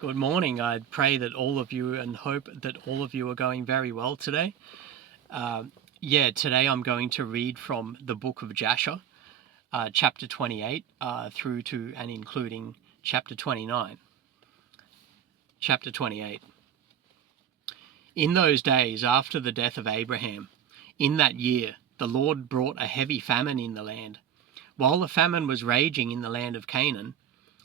Good morning. I pray that all of you and hope that all of you are going very well today. Today I'm going to read from the book of Jasher, chapter 28 through to and including chapter 29. Chapter 28. In those days after the death of Abraham, in that year, the Lord brought a heavy famine in the land. While the famine was raging in the land of Canaan,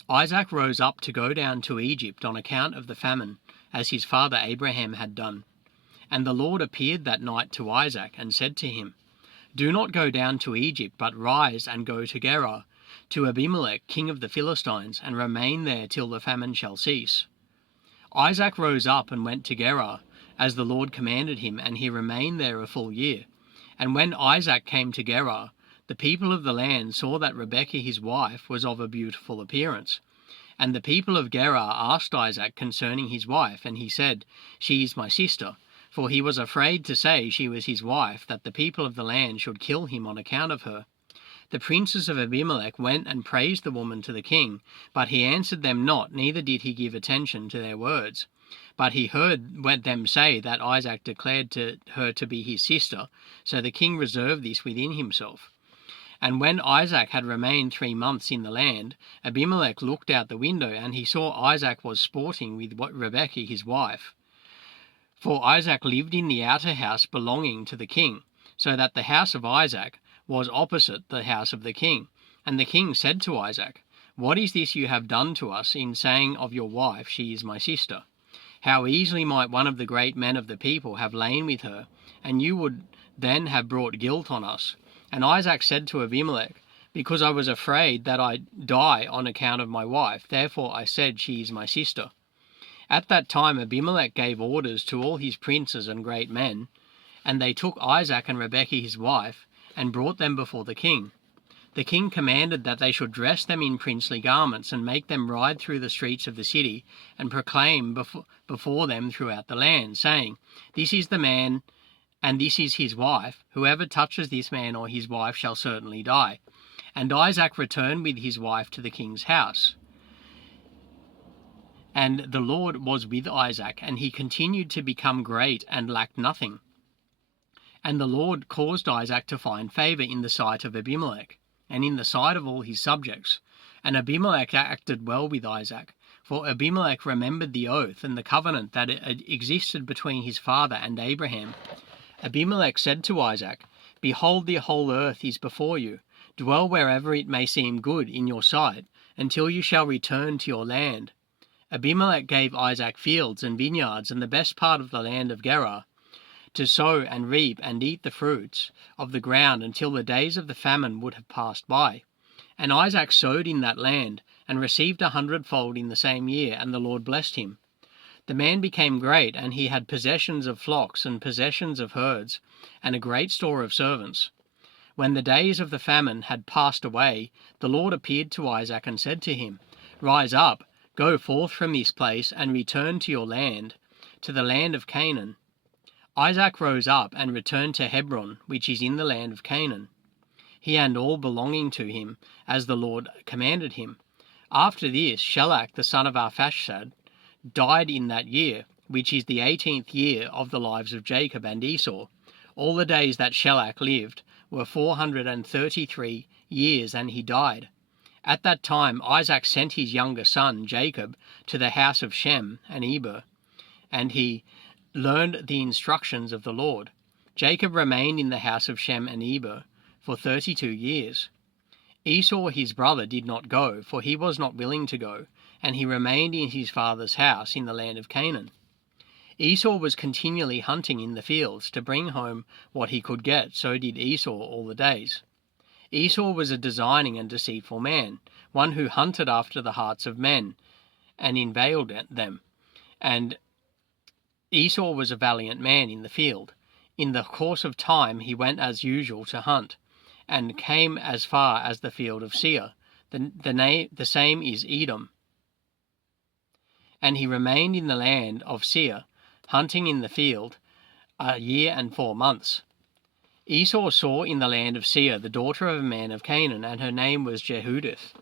Isaac rose up to go down to Egypt on account of the famine, as his father Abraham had done. And the Lord appeared that night to Isaac and said to him, "Do not go down to Egypt, but rise and go to Gerar, to Abimelech, king of the Philistines, and remain there till the famine shall cease." Isaac rose up and went to Gerar, as the Lord commanded him, and he remained there a full year. And when Isaac came to Gerar, the people of the land saw that Rebekah his wife was of a beautiful appearance. And the people of Gerar asked Isaac concerning his wife, and he said, "She is my sister." For he was afraid to say she was his wife, that the people of the land should kill him on account of her. The princes of Abimelech went and praised the woman to the king, but he answered them not, neither did he give attention to their words. But he heard them say that Isaac declared to her to be his sister, so the king reserved this within himself. And when Isaac had remained 3 months in the land, Abimelech looked out the window, and he saw Isaac was sporting with Rebekah his wife. For Isaac lived in the outer house belonging to the king, so that the house of Isaac was opposite the house of the king. And the king said to Isaac, "What is this you have done to us in saying of your wife, 'She is my sister'? How easily might one of the great men of the people have lain with her, and you would then have brought guilt on us." And Isaac said to Abimelech, "Because I was afraid that I die on account of my wife, therefore I said, 'She is my sister.'" At that time Abimelech gave orders to all his princes and great men, and they took Isaac and Rebekah his wife, and brought them before the king. The king commanded that they should dress them in princely garments, and make them ride through the streets of the city, and proclaim before them throughout the land, saying, "This is the man, and this is his wife. Whoever touches this man or his wife shall certainly die." And Isaac returned with his wife to the king's house. And the Lord was with Isaac, and he continued to become great and lacked nothing. And the Lord caused Isaac to find favor in the sight of Abimelech, and in the sight of all his subjects. And Abimelech acted well with Isaac, for Abimelech remembered the oath and the covenant that existed between his father and Abraham. Abimelech said to Isaac, "Behold, the whole earth is before you. Dwell wherever it may seem good in your sight, until you shall return to your land." Abimelech gave Isaac fields and vineyards and the best part of the land of Gerar, to sow and reap and eat the fruits of the ground until the days of the famine would have passed by. And Isaac sowed in that land, and received 100-fold in the same year, and the Lord blessed him. The man became great, and he had possessions of flocks and possessions of herds, and a great store of servants. When the days of the famine had passed away, the Lord appeared to Isaac and said to him, "Rise up, go forth from this place, and return to your land, to the land of Canaan." Isaac rose up and returned to Hebron, which is in the land of Canaan, he and all belonging to him, as the Lord commanded him. After this, Shelach the son of Arphaxad died in that year, which is the 18th year of the lives of Jacob and Esau. All the days that Shelach lived were 433 years, and he died. At that time Isaac sent his younger son Jacob to the house of Shem and Eber, and he learned the instructions of the Lord. Jacob remained in the house of Shem and Eber for 32 years. Esau his brother did not go, for he was not willing to go, and he remained in his father's house in the land of Canaan. Esau was continually hunting in the fields to bring home what he could get, so did Esau all the days. Esau was a designing and deceitful man, one who hunted after the hearts of men, and inveigled them. And Esau was a valiant man in the field. In the course of time he went as usual to hunt, and came as far as the field of Seir. The same is Edom. And he remained in the land of Seir, hunting in the field, 1 year and 4 months. Esau saw in the land of Seir the daughter of a man of Canaan, and her name was Jehudith.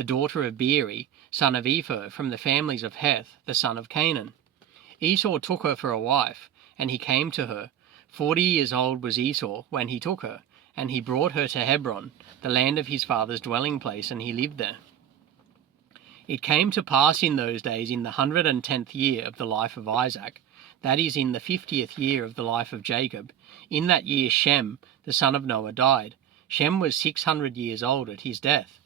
the daughter of Beeri, son of Epher, from the families of Heth, the son of Canaan. Esau took her for a wife, and he came to her. 40 years old was Esau when he took her, and he brought her to Hebron, the land of his father's dwelling place, and he lived there. It came to pass in those days, in the 110th year of the life of Isaac, that is, in the 50th year of the life of Jacob, in that year Shem, the son of Noah, died. Shem was 600 years old at his death.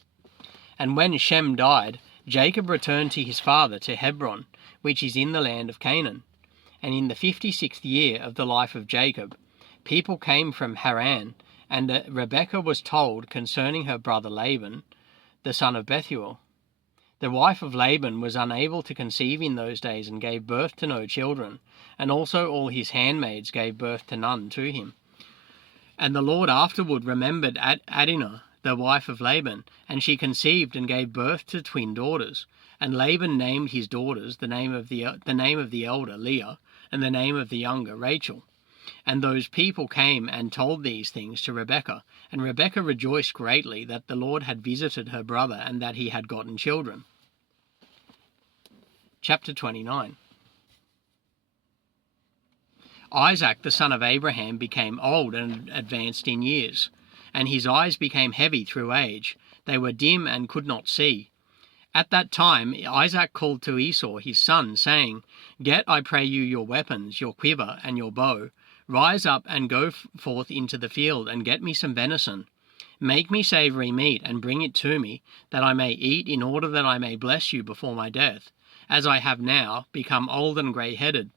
And when Shem died, Jacob returned to his father to Hebron, which is in the land of Canaan. And in the 56th year of the life of Jacob, people came from Haran, and Rebekah was told concerning her brother Laban, the son of Bethuel. The wife of Laban was unable to conceive in those days, and gave birth to no children, and also all his handmaids gave birth to none to him. And the Lord afterward remembered Adinah, the wife of Laban, and she conceived and gave birth to twin daughters. And Laban named his daughters the name of the elder Leah, and the name of the younger Rachel. And those people came and told these things to Rebekah, and Rebekah rejoiced greatly that the Lord had visited her brother, and that he had gotten children. Chapter 29. Isaac the son of Abraham became old and advanced in years, and his eyes became heavy through age. They were dim and could not see. At that time Isaac called to Esau his son, saying, Get, I pray you, your weapons, your quiver, and your bow. Rise up and go forth into the field, and get me some venison. Make me savoury meat, and bring it to me, that I may eat, in order that I may bless you before my death, as I have now become old and grey-headed.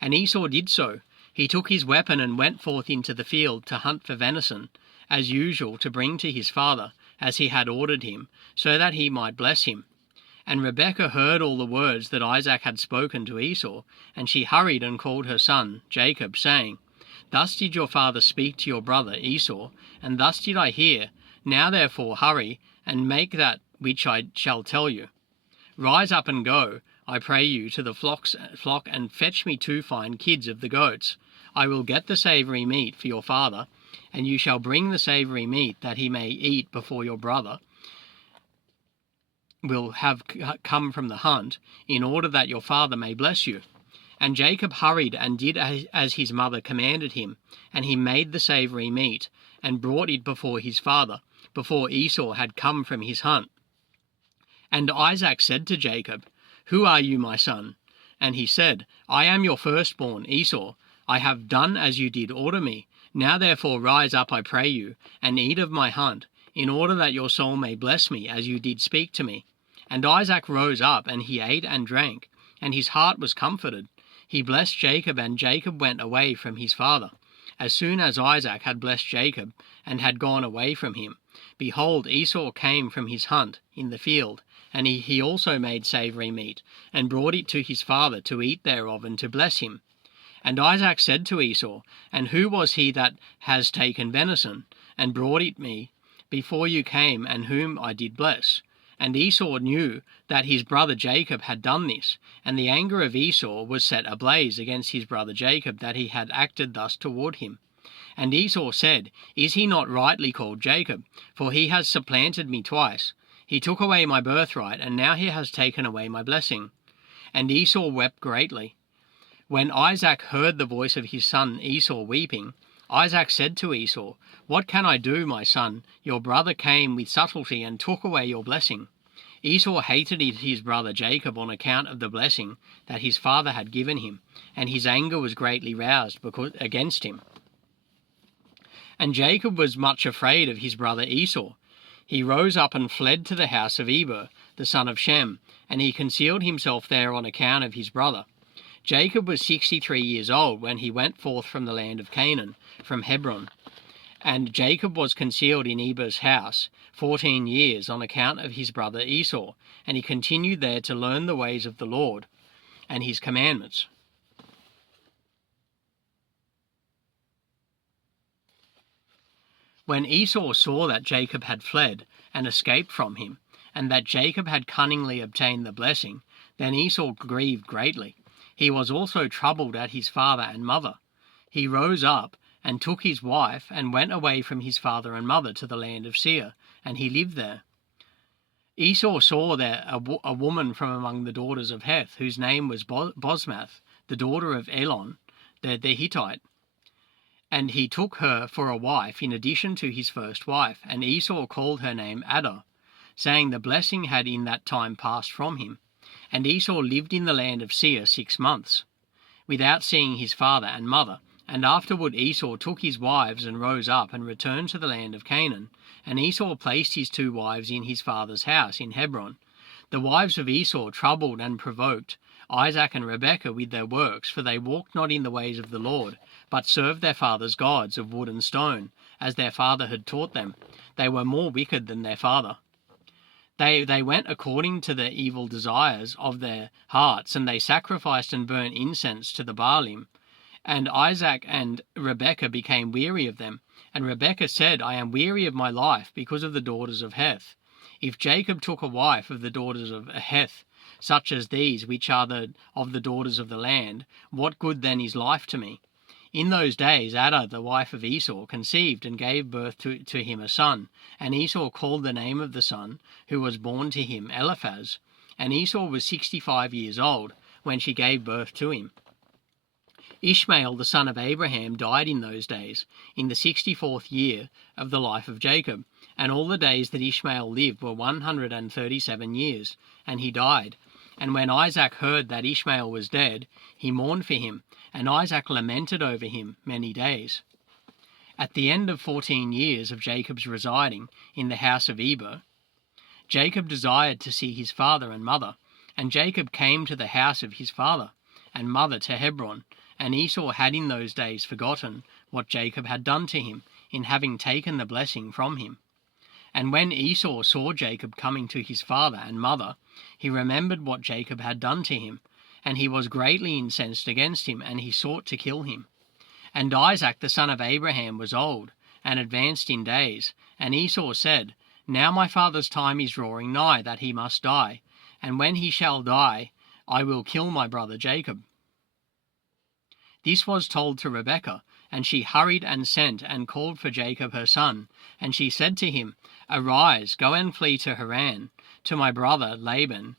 And Esau did so. He took his weapon and went forth into the field to hunt for venison, as usual, to bring to his father, as he had ordered him, so that he might bless him. And Rebekah heard all the words that Isaac had spoken to Esau, and she hurried and called her son Jacob, saying, Thus did your father speak to your brother Esau, and thus did I hear. Now therefore hurry, and make that which I shall tell you. Rise up and go, I pray you, to the flock, and fetch me 2 fine kids of the goats. I will get the savoury meat for your father, and you shall bring the savoury meat, that he may eat before your brother will have come from the hunt, in order that your father may bless you. And Jacob hurried and did as his mother commanded him, and he made the savoury meat, and brought it before his father, before Esau had come from his hunt. And Isaac said to Jacob, Who are you, my son? And he said, I am your firstborn, Esau. I have done as you did order me. Now therefore rise up, I pray you, and eat of my hunt, in order that your soul may bless me, as you did speak to me. And Isaac rose up, and he ate and drank, and his heart was comforted. He blessed Jacob, and Jacob went away from his father. As soon as Isaac had blessed Jacob, and had gone away from him, behold, Esau came from his hunt in the field, and he also made savoury meat, and brought it to his father to eat thereof, and to bless him. And Isaac said to Esau, And who was he that has taken venison, and brought it me before you came, and whom I did bless? And Esau knew that his brother Jacob had done this, and the anger of Esau was set ablaze against his brother Jacob, that he had acted thus toward him. And Esau said, Is he not rightly called Jacob? For he has supplanted me twice. He took away my birthright, and now he has taken away my blessing. And Esau wept greatly. When Isaac heard the voice of his son Esau weeping, Isaac said to Esau, What can I do, my son? Your brother came with subtlety and took away your blessing. Esau hated his brother Jacob on account of the blessing that his father had given him, and his anger was greatly roused against him. And Jacob was much afraid of his brother Esau. He rose up and fled to the house of Eber, the son of Shem, and he concealed himself there on account of his brother. Jacob was 63 years old when he went forth from the land of Canaan, from Hebron. And Jacob was concealed in Eber's house 14 years on account of his brother Esau, and he continued there to learn the ways of the Lord and his commandments. When Esau saw that Jacob had fled and escaped from him, and that Jacob had cunningly obtained the blessing, then Esau grieved greatly. He was also troubled at his father and mother. He rose up and took his wife and went away from his father and mother to the land of Seir, and he lived there. Esau saw there a woman from among the daughters of Heth, whose name was Bosmath, the daughter of Elon, the Hittite. And he took her for a wife in addition to his first wife, and Esau called her name Adah, saying the blessing had in that time passed from him. And Esau lived in the land of Seir 6 months, without seeing his father and mother. And afterward Esau took his wives and rose up and returned to the land of Canaan. And Esau placed his 2 wives in his father's house in Hebron. The wives of Esau troubled and provoked Isaac and Rebekah with their works, for they walked not in the ways of the Lord, but served their father's gods of wood and stone, as their father had taught them. They were more wicked than their father. They went according to the evil desires of their hearts, and they sacrificed and burnt incense to the Baalim. And Isaac and Rebekah became weary of them. And Rebekah said, I am weary of my life because of the daughters of Heth. If Jacob took a wife of the daughters of Heth, such as these, which are of the daughters of the land, what good then is life to me? In those days Adah, the wife of Esau, conceived and gave birth to him a son. And Esau called the name of the son who was born to him Eliphaz. And Esau was 65 years old when she gave birth to him. Ishmael, the son of Abraham, died in those days, in the 64th year of the life of Jacob. And all the days that Ishmael lived were 137 years, and he died. And when Isaac heard that Ishmael was dead, he mourned for him, and Isaac lamented over him many days. At the end of 14 years of Jacob's residing in the house of Eber, Jacob desired to see his father and mother, and Jacob came to the house of his father and mother to Hebron. And Esau had in those days forgotten what Jacob had done to him, in having taken the blessing from him. And when Esau saw Jacob coming to his father and mother, he remembered what Jacob had done to him, and he was greatly incensed against him, and he sought to kill him. And Isaac the son of Abraham was old, and advanced in days. And Esau said, Now my father's time is drawing nigh, that he must die. And when he shall die, I will kill my brother Jacob. This was told to Rebekah, and she hurried and sent and called for Jacob her son. And she said to him, Arise, go and flee to Haran, to my brother Laban,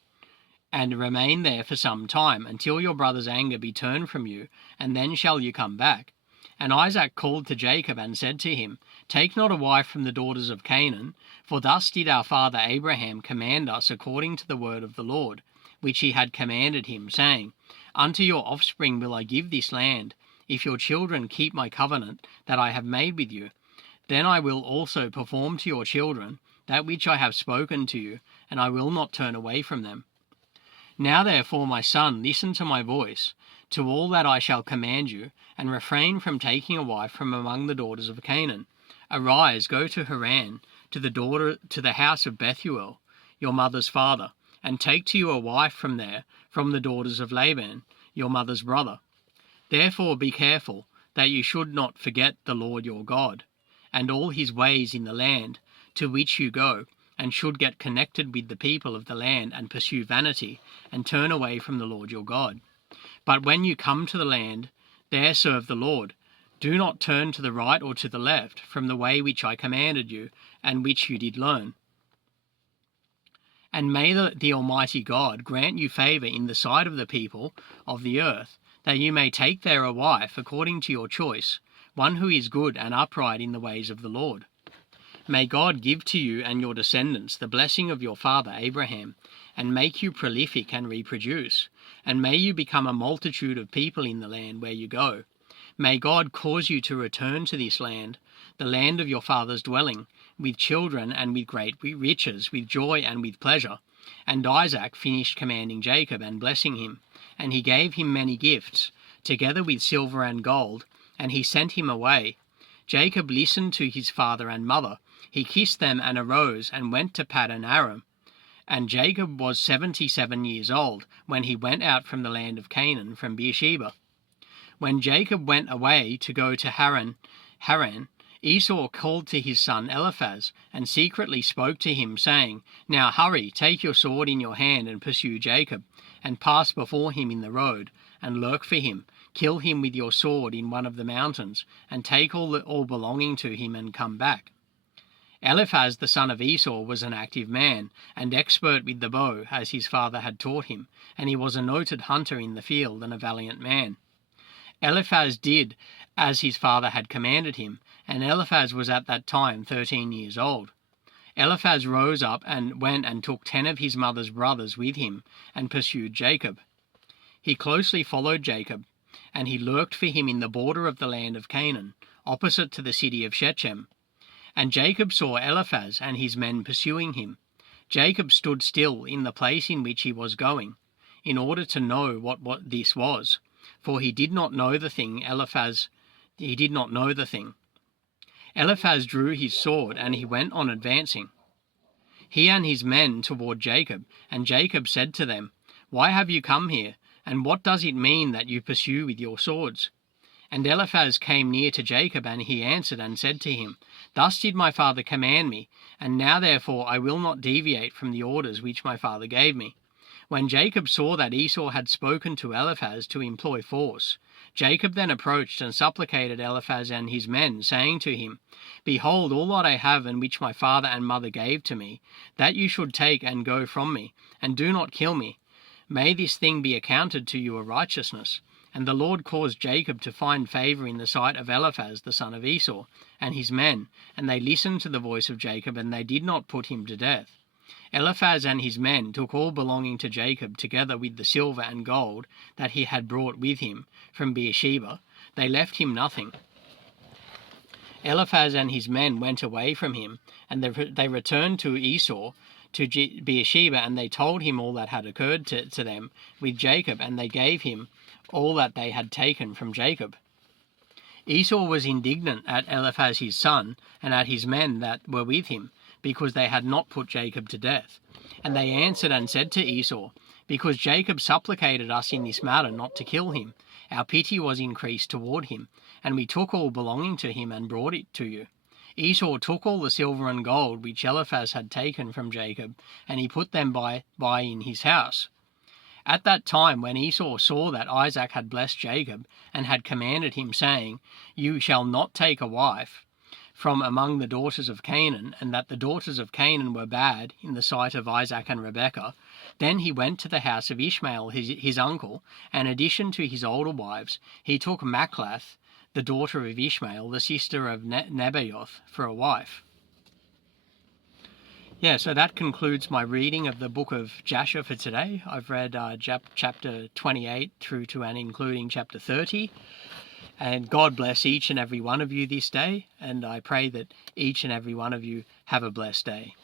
and remain there for some time, until your brother's anger be turned from you, and then shall you come back. And Isaac called to Jacob and said to him, Take not a wife from the daughters of Canaan, for thus did our father Abraham command us according to the word of the Lord, which he had commanded him, saying, Unto your offspring will I give this land, if your children keep my covenant that I have made with you. Then I will also perform to your children that which I have spoken to you, and I will not turn away from them. Now therefore, my son, listen to my voice, to all that I shall command you, and refrain from taking a wife from among the daughters of Canaan. Arise, go to Haran, to the house of Bethuel, your mother's father, and take to you a wife from there, from the daughters of Laban, your mother's brother. Therefore be careful, that you should not forget the Lord your God, and all his ways in the land to which you go, and should get connected with the people of the land, and pursue vanity, and turn away from the Lord your God. But when you come to the land, there serve the Lord. Do not turn to the right or to the left from the way which I commanded you, and which you did learn. And may the Almighty God grant you favor in the sight of the people of the earth, that you may take there a wife according to your choice, one who is good and upright in the ways of the Lord. May God give to you and your descendants the blessing of your father Abraham, and make you prolific and reproduce, and may you become a multitude of people in the land where you go. May God cause you to return to this land, the land of your father's dwelling, with children and with great riches, with joy and with pleasure. And Isaac finished commanding Jacob and blessing him, and he gave him many gifts, together with silver and gold, and he sent him away. Jacob listened to his father and mother. He kissed them and arose and went to Paddan Aram. And Jacob was 77 years old when he went out from the land of Canaan from Beersheba. When Jacob went away to go to Haran, Esau called to his son Eliphaz, and secretly spoke to him, saying, Now hurry, take your sword in your hand, and pursue Jacob, and pass before him in the road, and lurk for him. Kill him with your sword in one of the mountains, and take all belonging to him, and come back. Eliphaz the son of Esau was an active man, and expert with the bow, as his father had taught him, and he was a noted hunter in the field and a valiant man. Eliphaz did as his father had commanded him, and Eliphaz was at that time 13 years old. Eliphaz rose up and went and took 10 of his mother's brothers with him, and pursued Jacob. He closely followed Jacob, and he lurked for him in the border of the land of Canaan, opposite to the city of Shechem. And Jacob saw Eliphaz and his men pursuing him. Jacob stood still in the place in which he was going, in order to know what this was, for he did not know the thing. Eliphaz drew his sword, and he went on advancing, he and his men, toward Jacob. And Jacob said to them, "Why have you come here? And what does it mean that you pursue with your swords?" And Eliphaz came near to Jacob, and he answered and said to him, "Thus did my father command me, and now therefore I will not deviate from the orders which my father gave me." When Jacob saw that Esau had spoken to Eliphaz to employ force, Jacob then approached and supplicated Eliphaz and his men, saying to him, "Behold, all that I have and which my father and mother gave to me, that you should take and go from me, and do not kill me. May this thing be accounted to you a righteousness." And the Lord caused Jacob to find favor in the sight of Eliphaz the son of Esau and his men, and they listened to the voice of Jacob, and they did not put him to death. Eliphaz and his men took all belonging to Jacob, together with the silver and gold that he had brought with him from Beersheba. They left him nothing. Eliphaz and his men went away from him, and they returned to Esau, to Beersheba, and they told him all that had occurred to them with Jacob, and they gave him all that they had taken from Jacob. Esau was indignant at Eliphaz his son, and at his men that were with him, because they had not put Jacob to death. And they answered and said to Esau, "Because Jacob supplicated us in this matter not to kill him, our pity was increased toward him, and we took all belonging to him and brought it to you." Esau took all the silver and gold which Eliphaz had taken from Jacob, and he put them by in his house. At that time, when Esau saw that Isaac had blessed Jacob, and had commanded him, saying, "You shall not take a wife from among the daughters of Canaan," and that the daughters of Canaan were bad in the sight of Isaac and Rebekah, then he went to the house of Ishmael his uncle, and in addition to his older wives, he took Machlath, the daughter of Ishmael, the sister of Nebaioth, for a wife. So that concludes my reading of the book of Jasher for today. I've read chapter 28 through to and including chapter 30. And God bless each and every one of you this day, and I pray that each and every one of you have a blessed day.